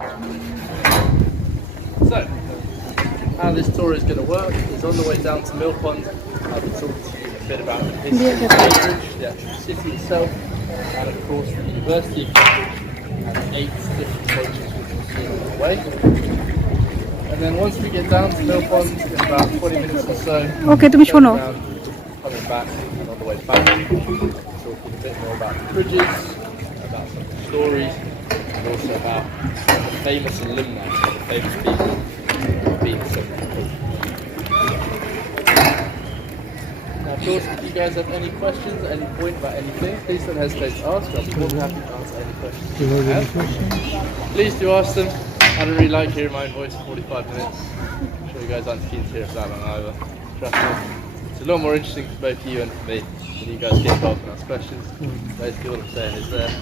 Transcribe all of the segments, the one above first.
So, how this tour is going to work is on the way down to Mill Pond, I will talk to you a bit about the history of Cambridge, the actual city itself, and of course the University of Cambridge and 8 different colleges which we'll see on the way. And then once we get down to Mill Pond in about 20 minutes or so, coming back and on the way back, talking a bit more about the bridges, about some of the stories, and also about the famous alumni, the famous people being sent. Now, of course, if you guys have any questions at any point about anything, please don't hesitate to ask. I'll be more than happy to answer any questions. Do you have any questions? Please do ask them. I don't really like hearing my own voice for 45 minutes. I'm sure you guys aren't keen to hear it that long either. Trust me. It's a lot more interesting for both you and for me when you guys get involved and ask questions. Basically what I'm saying is get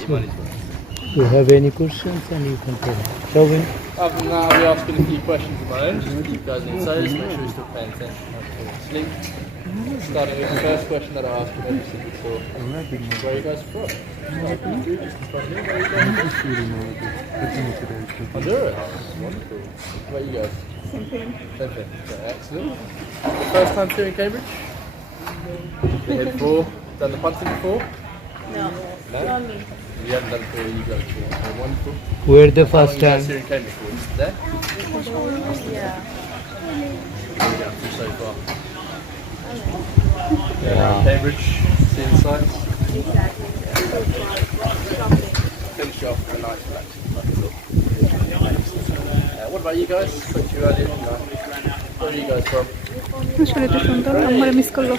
your money's worth. Do you have any questions and you can tell me. Shall we? Other than that, I'll be asking a few questions of my own, just to keep you guys on toes, make sure you're still paying attention and not falling asleep. Starting with the first question that I ask in every single tour. Where are you guys from? Honduras. Wonderful. Where are you guys? Same thing. Okay, excellent. The first time here in Cambridge? Been here before? Done the punting before? No. No? You haven't done it before, you've done it before. Okay, wonderful. We're the first How long time. here in Cambridge for? Just today? Yeah. What are you going through so far? Yeah. Cambridge, see the sights? Exactly. Finish off with a nice relaxing. What about you guys? Spoke to you earlier. Where are you guys from? শরীরটা সুন্দর আমার miss করলো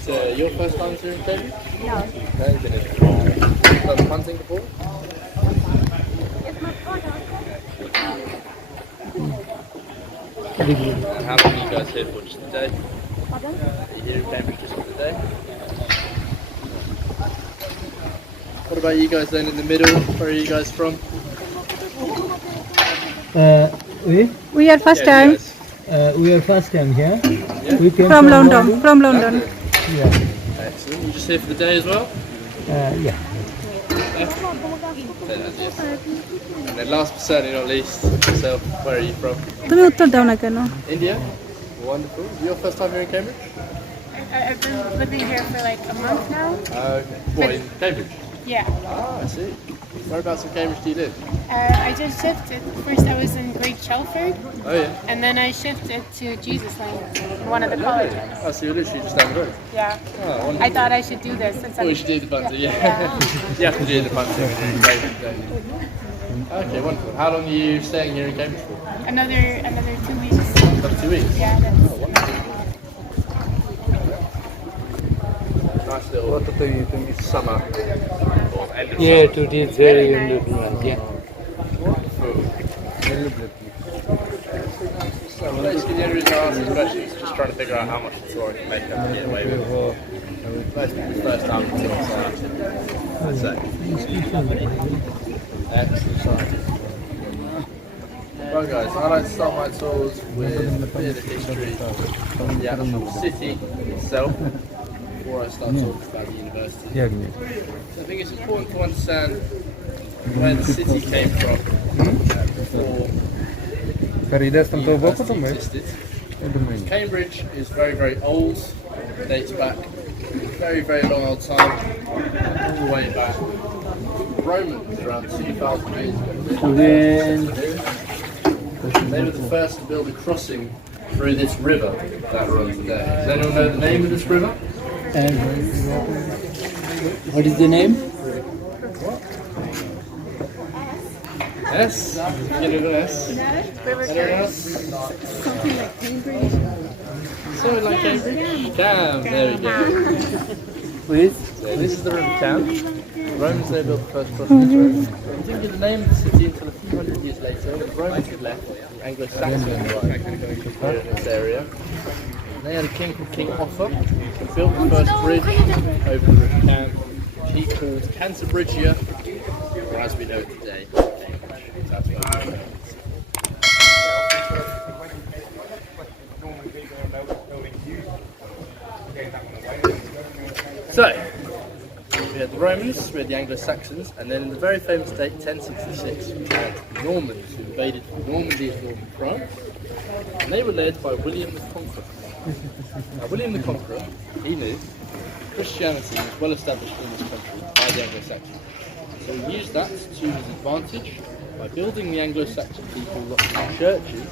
Is your first time here in Cambridge? No. No, you've been here. Done punting before? And how long are you guys here for? Just a day? Pardon? Are you here in Cambridge just for the day? What about you guys then in the middle? Where are you guys from? We we are first Yeah, time you guys. we are first time here. Yeah. We came from London Yeah. Excellent. You just here for the day as well? Yeah. And then last but certainly not least, yourself, where are you from? তুমি উত্তর দাও না কেন India? Wonderful. Your first time here in Cambridge? I've been living here for like a month now. Okay. What, in Cambridge? Yeah. Ah, I see. Whereabouts in Cambridge do you live? I just shifted. First I was in Great Chelford, Oh yeah. and then I shifted to Jesus Lane, one of the colleges. Oh, so you're literally just down the road? Yeah. Oh, wonderful. I thought I should do this since Oh, I'm... you should do the punting, yeah. You have to do the punting in Cambridge, don't you? Okay, wonderful. How long are you staying here in Cambridge for? Another 2 weeks. About 2 weeks? Yeah, that's... Oh, wonderful. Nice little summer. Or end of Yeah, summer. today is very wonderful. Yeah. Well, basically the only reason I ask these questions is just trying to figure out how much the tour I can make up and get away with. Basically the first time the tour, so I'd say. Excellent. Right guys, I like to start my tours with a bit of the history of the actual city itself before I start talking about the university. So I think it's important to understand where the city came from before the university existed. Cambridge is very, very old, dates back very, very long old time, all the way back. The Romans around 2,000 years ago. They were the first to build a crossing through this river that runs today. Does anyone know the name of this river? And what is the name? S? Beginning with S. Anyone else? something like Cambridge Something like Cambridge? ʻkæm. There we go. Please. So this is the river ʻkæm. The Romans they built the first crossing this road. We didn't get the name of the city until a few hundred years later when the Romans had left. The Anglo-Saxons took this area. And they had a king called King Offa who built the first bridge over the river ʻkæm, which he called Cantabridgia, or as we know it today, Cambridge. That's what it is. So, we had the Romans, we had the Anglo-Saxons, and then in the very famous date, 1066, we had the Normans who invaded Normandy and northern France, and they were led by William the Conqueror. Now, William the Conqueror, he knew Christianity was well established in this country by the Anglo-Saxons. So he used that to his advantage by building the Anglo-Saxon people lots of churches,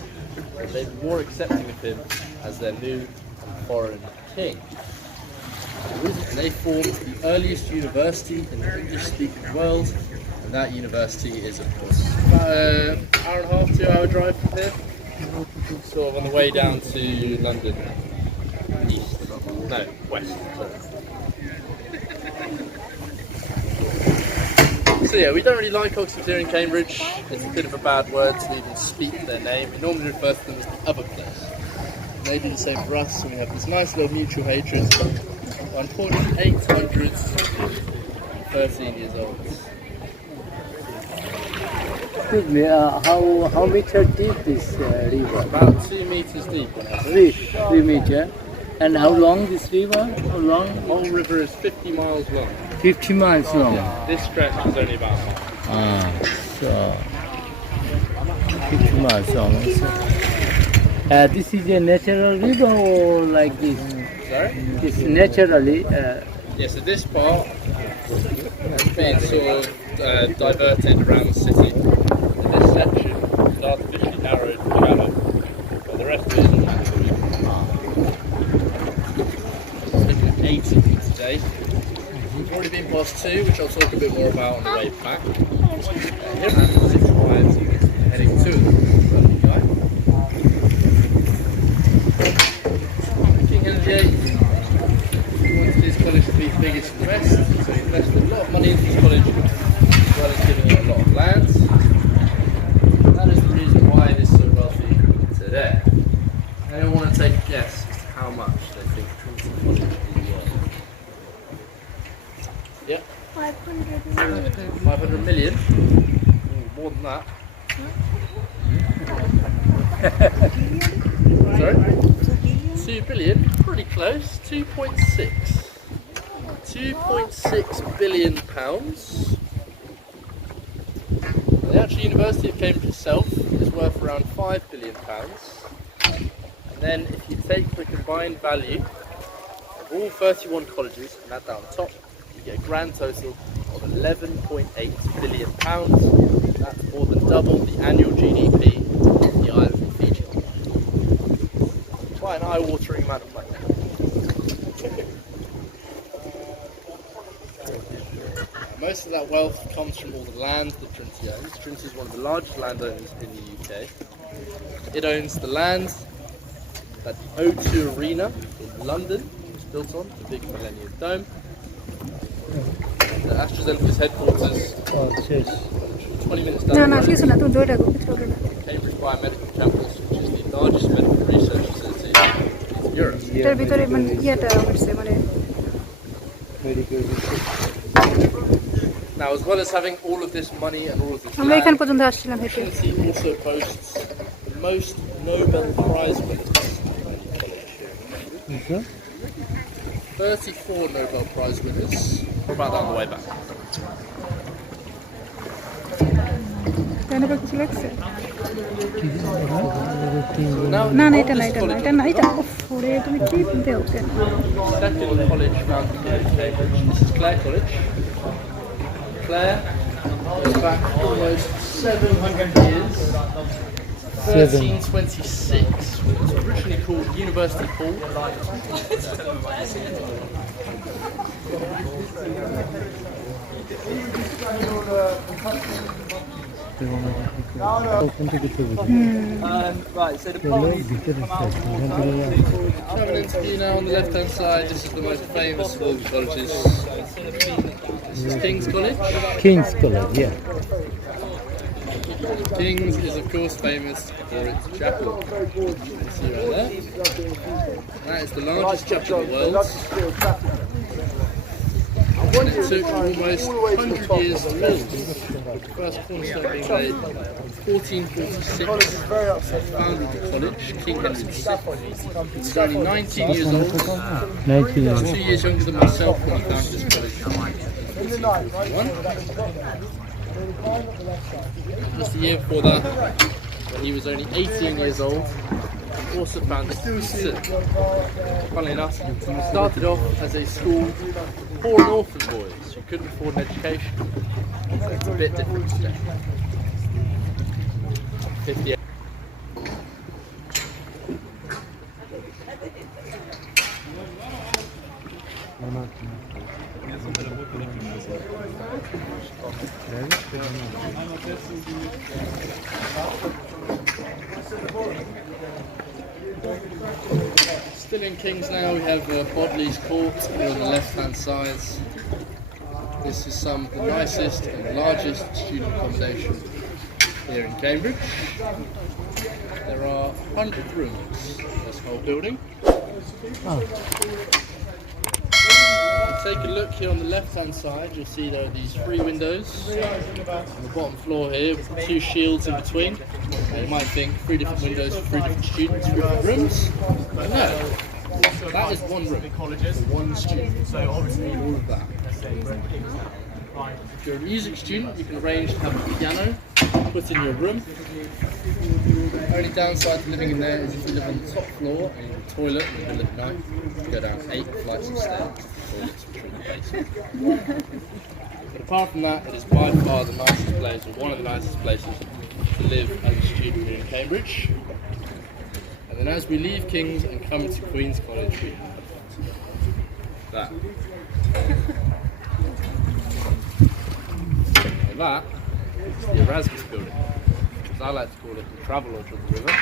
and they'd be more accepting of him as their new and foreign king. And they formed the earliest university in the English-speaking world, and that university is, of course, about an hour and a half, 2 hour drive from here, sort of on the way down to London, west. So yeah, we don't really like Oxford here in Cambridge. It's a bit of a bad word to even speak their name. We normally refer to them as the other place. And they do the same for us, and we have this nice little mutual hatred. Unfortunately, 813 years old. Excuse me, how meter deep this river? About 2 meters deep. 3 meter. And how long this river? How long? The whole river is 50 miles long. 50 miles long. Yeah, this stretch is only about a mile. So 50 miles long. This is a natural river or like this? Sorry? It's naturally. Yeah, so this part has been sort of diverted around the city. And this section is artificially narrowed and shallow, but the rest of it is naturally. Looking at 80 today. We've already been past 2, which I'll talk a bit more about on the way back. Here are the 6 miles heading to the guy. King Henry VIII wanted his college to be biggest in the West, so he invested a lot of money into his college, as well as giving it a lot of land. That is the reason why it is so wealthy today. Anyone want to take a guess as to how much they think Trinity College is worth? Yep. 500 million? Ooh, more than that. Sorry? 2 billion? Pretty close. 2.6. 2.6 billion pounds. The actual University of Cambridge itself is worth around 5 billion pounds. And then if you take the combined value of all 31 colleges and add that on top, you get a grand total of 11.8 billion pounds. That's more than double the annual GDP of the island of Fiji. Quite an eye-watering amount of money. Most of that wealth comes from all the land that Trinity owns. Trinity is one of the largest landowners in the UK. It owns the land that the O2 Arena in London was built on, the big Millennium Dome. AstraZeneca's headquarters, 20 minutes down the road. Cambridge Biomedical Campus, which is the largest medical research facility in Europe. Now, as well as having all of this money and all of this land, Trinity also boasts the most Nobel Prize winners in college. 34 Nobel Prize winners. What about that on the way back? Now, second college founded here in Cambridge. This is Clare College. Clare goes back almost 700 years. 1326. It was originally called University Hall. Right, so the police come out. Have an interview now on the left hand side. This is the most famous of all the colleges. This is King's College. King's College, yeah. King's is of course famous for its chapel. You can see right there. That is the largest chapel in the world. And it took almost 100 years to build. The first cornerstone being laid in 1446. Founded the college, King Henry VI. He's only 19 years old. 19 years. 2 years younger than myself when he founded this college. 1841. Just the year before that, when he was only 18 years old, he also founded Debden. Funnily enough, he started off as a school for poor and orphan boys who couldn't afford an education. So it's a bit different today. 58. Still in Kings now, we have Bodley's Court here on the left-hand side. This is some of the nicest and largest student accommodation here in Cambridge. There are 100 rooms in this whole building. Take a look here on the left-hand side, you'll see there are these 3 windows on the bottom floor here with 2 shields in between. And you might think 3 different windows for 3 different students, 3 different rooms. But no, that is one room for one student. So obviously all of that. If you're a music student, you can arrange to have a piano put in your room. The only downside to living in there is if you live on the top floor and you have a toilet in the middle of the night, you go down 8 flights of stairs. Toilets which are in the basement. But apart from that, it is by far the nicest place, or one of the nicest places to live as a student here in Cambridge. And then as we leave King's and come to Queen's College, we have that. And that is the Erasmus building, as I like to call it, the Travelodge of the river.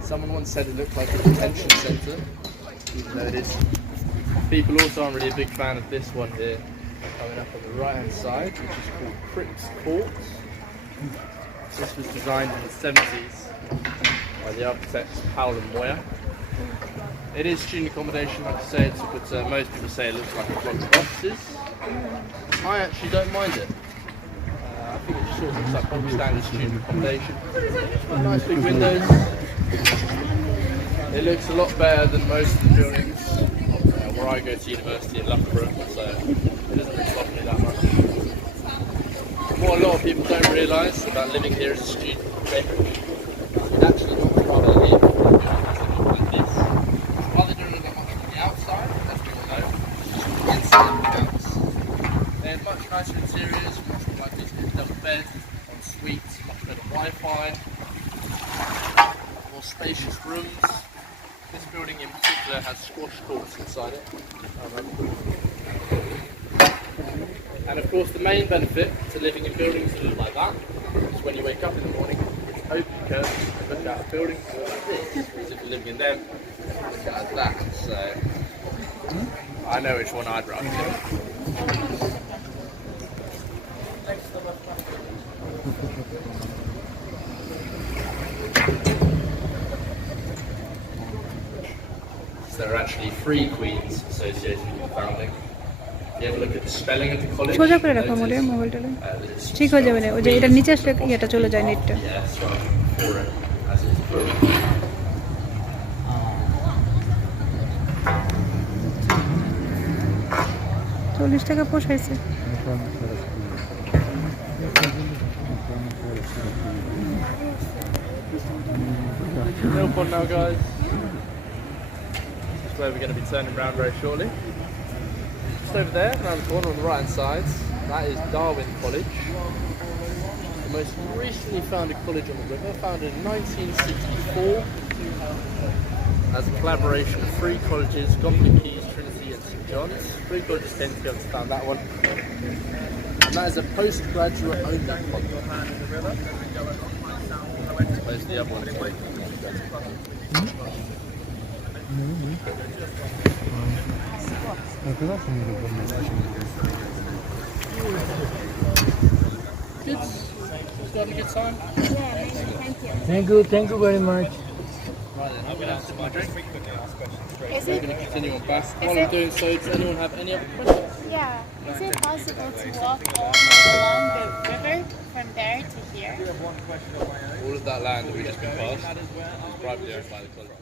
Someone once said it looked like a detention centre, even though it is. People also aren't really a big fan of this one here, coming up on the right hand side, which is called Crick's Court. This was designed in the 70s by the architects Powell and Moyer. It is student accommodation, like I said, but most people say it looks like a block of offices. I actually don't mind it. I think it just sort of looks like bog standard student accommodation. Nice big windows. It looks a lot better than most of the buildings where I go to university in Loughborough, so it doesn't really bother me that much. What a lot of people don't realise about living here as a student in Cambridge, you'd actually not rather live in buildings like this. While they don't look that much from the outside, as we all know, the inside of the house. They have much nicer interiors, much more like this double bed, en suites, much better Wi-Fi, more spacious rooms. This building in particular has squash courts inside it. And of course the main benefit to living in buildings that look like that is when you wake up in the morning, open the curtains and look out at buildings that look like this. Whereas if you're living in them, look out at that. So I know which one I'd rather do. There are actually 3 queens associated with the founding. If you have a look at the spelling of the college, সোজা করে রাখো মোরে মোবাইলটা ঠিক হয়ে যাবে না ওই যে এটা নিচে আসলে এটা চলে যায় নেটটা Yeah, that's right. For it, as it's growing. ৳40 পোষাইছে No fun now, guys. Where we're going to be turning around very shortly. Just over there, around the corner on the right hand side, that is Darwin College. The most recently founded college on the river, founded in 1964 as a collaboration of 3 colleges, Goblin Keys, Trinity and St John's. 3 colleges came together to found that one. And that is a postgraduate only college. Where's the other one? Good. Just having a good time? Thank you very much. Right then, I'm going to have some my drink. Is We're it? going to continue on back. While it- I'm doing so, does anyone have any other questions? Yeah. Is it possible to walk all the way along the river from there to here? All of that land that we've just been past is privately owned by the college.